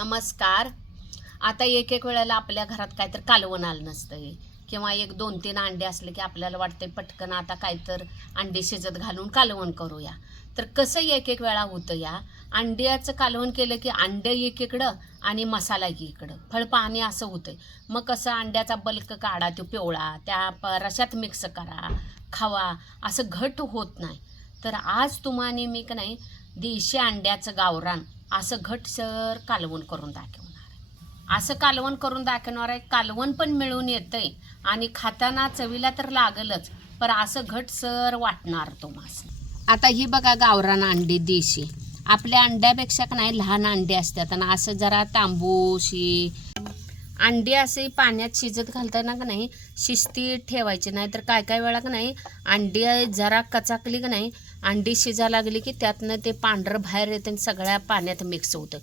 नमस्कार. आता एक एक वेळेला आपल्या घरात काहीतरी कालवण आलं नसतं किंवा एक दोन तीन अंडे असले की आपल्याला वाटते पटकन आता काहीतर अंडे शिजत घालून कालवण करूया. तर कसं एक एक वेळा होतं या? अंड्याचं कालवण केलं की अंडे एक इकडं आणि मसाला एक इकडं फळपाणी असं होतंय. मग कसं अंड्याचा बल्क काढा तो पिवळा त्या रशात मिक्स करा खावा असं घट होत नाही. तर आज तुम्हाला मी का नाही देशी अंड्याचं गावरान असं घटसर कालवण करून दाखवणार असं कालवण करून दाखवणार आहे कालवण पण मिळून येतंय आणि खाताना चवीला तर लागलच पर असं घटसर वाटणार तो मास. आता ही बघा गावरान अंडी देशी. आपल्या अंड्यापेक्षा का नाही लहान अंडी असतात आणि असं जरा तांबूशी. अंडी असे पाण्यात शिजत घालताना का नाही शिस्ती ठेवायची नाही तर काय काय वेळा का नाही अंडी जरा कचाकली का नाही अंडी शिजा लागली की त्यातनं ते पांढरं बाहेर येतं आणि सगळ्या पाण्यात मिक्स होतं.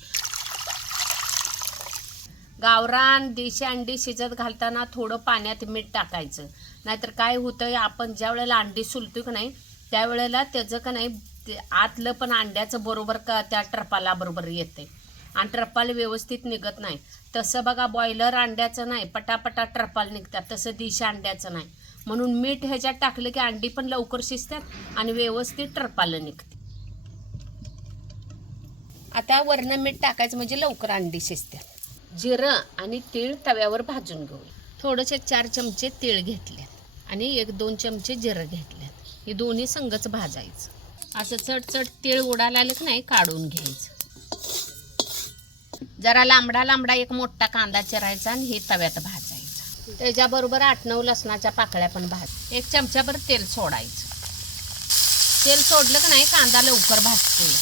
गावरान देशी अंडी शिजत घालताना थोडं पाण्यात मीठ टाकायचं. नाहीतर काय होतं आपण ज्या वेळेला अंडी सुलतो का नाही त्यावेळेला त्याचं का नाही आतलं पण अंड्याचं बरोबर का त्या ट्रपाला बरोबर येते आणि ट्रपाल व्यवस्थित निघत नाही. तसं बघा बॉयलर अंड्याचं नाही पटापटा ट्रपाल निघतात तसं दिश अंड्याचं नाही. म्हणून मीठ ह्याच्यात टाकलं की अंडी पण लवकर शिजतात आणि व्यवस्थित ट्रपालं निघते. आता वरनं मीठ टाकायचं म्हणजे लवकर अंडी शिजतात. जिरं आणि तीळ तव्यावर भाजून घेऊया. थोडेसे चार चमचे तीळ घेतलेत आणि एक दोन चमचे जिरं घेतलेत. हे दोन्ही संगच भाजायचं. असं चट चट तीळ उडाला आलं की नाही काढून घ्यायचं. जरा लांबडा लांबडा एक मोठा कांदा चिरायचा आणि हे तव्यात भाजायचा. त्याच्याबरोबर आठ नऊ लसणाच्या पाकळ्या पण भाज एक चमच्याभर तेल सोडायचं. तेल सोडलं की नाही कांदा लवकर भाजतोय.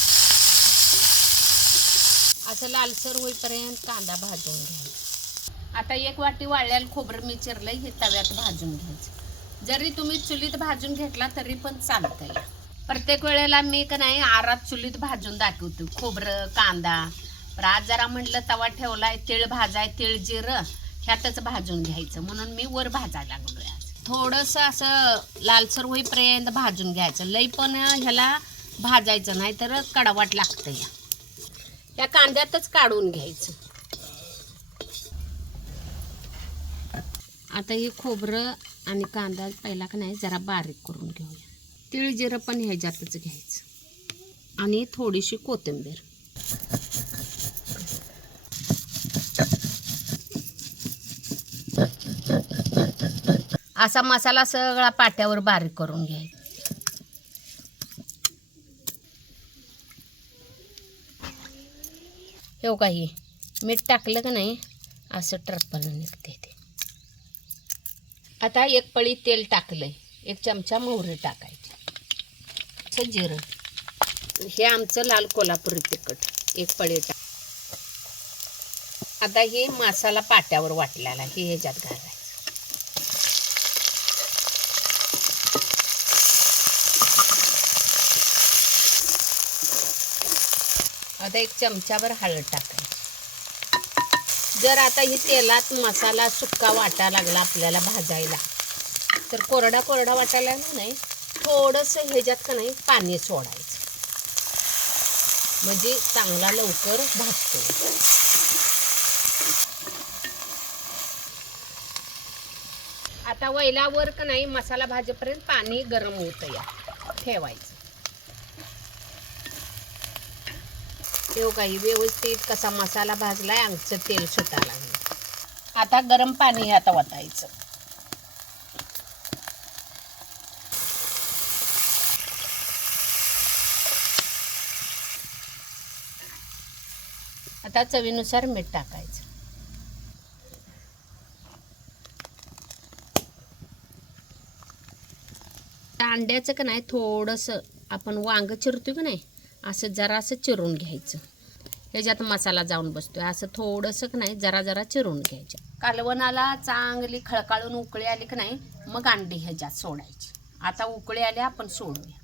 असं लालसर होईपर्यंत कांदा भाजून घ्यायचा. आता एक वाटी वाळल्याला खोबरं मी चिरलंय हे तव्यात भाजून घ्यायचं. जरी तुम्ही चुलीत भाजून घेतला तरी पण चालतं प्रत्येक वेळेला मी का नाही आरात चुलीत भाजून दाखवतो. खोबरं कांदा पण आज जरा म्हटलं तवा ठेवलाय तीळ भाजाय तीळ जिरं ह्यातच भाजून घ्यायचं. म्हणून मी वर भाजायला लागलोय आज. थोडंसं असं लालसर होईपर्यंत भाजून घ्यायचं. लई पण ह्याला भाजायचं नाही तर कडवाट लागतं या. या कांद्यातच काढून घ्यायचं. आता हे खोबरं आणि कांदा पहिला का नाही जरा बारीक करून घेऊया. तिळजिरं पण ह्याच्यातच घ्यायचं. आणि थोडीशी कोथिंबीर. असा मसाला सगळा पाट्यावर बारीक करून घ्यायचा. हे काही मीठ टाकलं का नाही असं टरपणं निघते ते. आता एक पळी तेल टाकलंय. एक चमचा मोहरी टाकायची. असं जिरं. हे आमचं लाल कोल्हापुरी तिखट. एक पळी टाक. आता हे मसाला पाट्यावर वाटलेला हे ह्याच्यात घालायचं. आता एक चमचाभर हळद टाकायची. जर आता ही तेलात मसाला सुक्का वाटा लागला आपल्याला भाजायला तर कोरडा कोरडा वाटायला नाही. थोडंसं ह्याच्यात का नाही पाणी सोडायचं. म्हणजे चांगला लवकर भाजतो. आता वैलावर का नाही मसाला भाजेपर्यंत पाणी गरम होतं या ठेवायचं. येऊ काही व्यवस्थित कसा मसाला भाजलाय आमचं तेल सुटायला लागलं. आता गरम पाणी आता वतायचं. आता चवीनुसार मीठ टाकायचं. अंड्याचं का नाही थोडंसं आपण वांग चिरतो की नाही असं जरा असं चिरून घ्यायचं. ह्याच्यात मसाला जाऊन बसतोय. असं थोडंसं का नाही जरा जरा चिरून घ्यायचं. कालवणाला चांगली खळकाळून उकळी आली की नाही मग अंडी ह्याच्यात सोडायची. आता उकळी आली आपण सोडूया.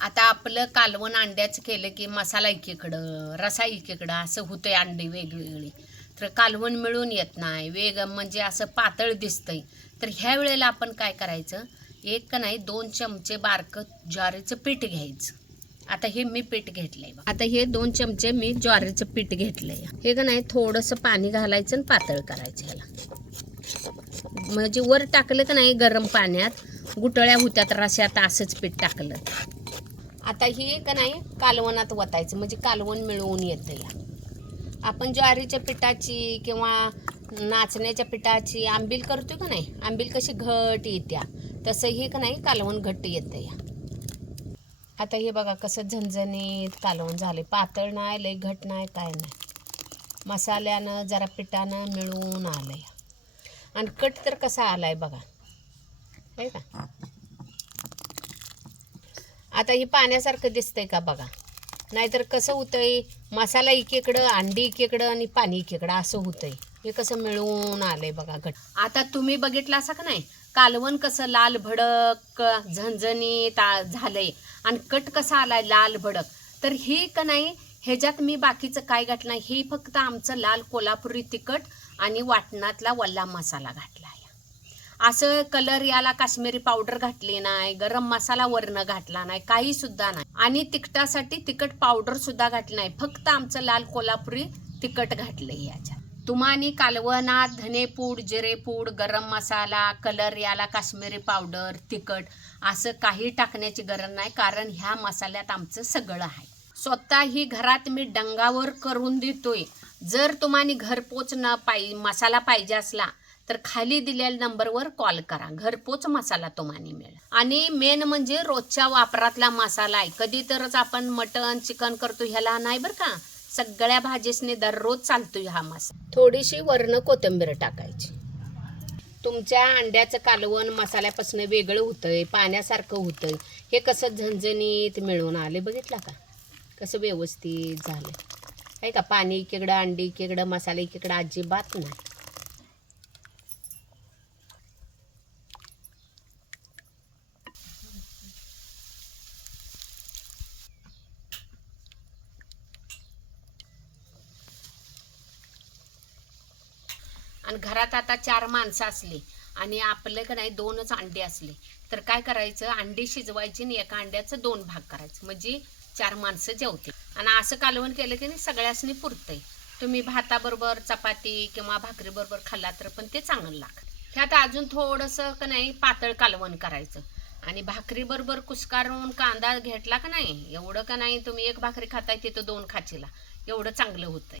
आता आपलं कालवण अंड्याचं केलं की मसाला एकीकडं रसा एकीकडं असं होतंय अंडी वेगवेगळी. तर कालवण मिळून येत नाही. वेग म्हणजे असं पातळ दिसतंय. तर ह्या वेळेला आपण काय करायचं? एक का नाही दोन चमचे बारकं ज्वारीचं पीठ घ्यायचं. आता हे मी पीठ घेतलंय आता हे दोन चमचे मी ज्वारीचं पीठ घेतलंय. हे का नाही थोडंसं पाणी घालायचं आणि पातळ करायचं ह्याला. म्हणजे वर टाकलं का नाही गरम पाण्यात गुटळ्या होत्या तर असे आता असंच पीठ टाकलं. आता हे का नाही कालवणात वतायचं. म्हणजे कालवण मिळवून येतं या आपण ज्वारीच्या पिठाची किंवा नाचण्याच्या पिठाची आंबील करतो का नाही? आंबील कशी घट येत्या? तसंही का नाही कालवण घट्ट येतं या आता हे बघा कसं झणझणीत कालवण झाले पातळ नाही लय घट नाही काय नाही. मसाल्यानं जरा पिठानं मिळून आलं या आणि कट तर कसा आलाय बघा. आहे का? आता हे पाण्यासारखं दिसतंय का बघा? नाहीतर कसं होतंय मसाला एकीकडं अंडी एकीकडं आणि पाणी एकीकडं असं होतंय. हे कसं मिळून आलंय बघा घट. आता तुम्ही बघितलं असं का नाही? कालवण कसं लाल भडक झणझणीत झालंय. आणि कट कसा आलाय लाल भडक? तर हे का नाही ह्याच्यात मी बाकीचं काय घातलं हे फक्त आमचं लाल कोल्हापुरी तिखट आणि वाटणातला वल्ला मसाला घातला आहे. असं कलर याला काश्मीरी पावडर घातली नाही गरम मसाला वरण घातला नाही काही सुद्धा नाही. आणि तिखटासाठी तिखट पावडर सुद्धा घातली नाही. फक्त आमचं लाल कोल्हापुरी तिखट घातलंय याच्यात. तुम्हानी कालवणात धनेपूड जिरेपूड गरम मसाला कलर याला काश्मीरी पावडर तिखट असं काही टाकण्याची गरज नाही कारण ह्या मसाल्यात आमचं सगळं आहे. स्वतः ही घरात मी डंगावर करून देतोय. जर तुम्हाला घरपोच न पाई मसाला पाहिजे असला तर खाली दिलेल्या नंबरवर कॉल करा. घरपोच मसाला तुम्हाला मिळेल. आणि मेन म्हणजे रोजच्या वापरातला मसाला आहे. कधी तरच आपण मटन चिकन करतो ह्याला नाही बरं का? सगळ्या भाजीसने दररोज चालतोय हा मसाला. थोडीशी वर्ण कोथिंबीर टाकायची. तुमच्या अंड्याचं कालवण मसाल्यापासून वेगळं होतंय पाण्यासारखं होतंय. हे कसं झणझणीत मिळून आले बघितला का? कसं व्यवस्थित झालं आहे का? पाणी एकीकडं अंडी एकीकडं मसाला एकीकडं अजिबात नाही. आणि घरात आता चार माणसं असली आणि आपलं का नाही दोनच अंडे असले तर काय करायचं? अंडी शिजवायची आणि एका अंड्याचं दोन भाग करायचं. म्हणजे चार माणसं जेवते आणि असं कालवण केलं की नाही सगळ्यासनी पुरतंय. तुम्ही भाताबरोबर चपाती किंवा भाकरीबरोबर खाल्ला तर पण ते चांगलं लागतं. ह्यात अजून थोडंसं का नाही पातळ कालवण करायचं. आणि भाकरीबरोबर कुस्कारून कांदा घेतला का नाही एवढं का नाही तुम्ही एक भाकरी खाताय तिथं दोन खाचीला. एवढं चांगलं होतंय.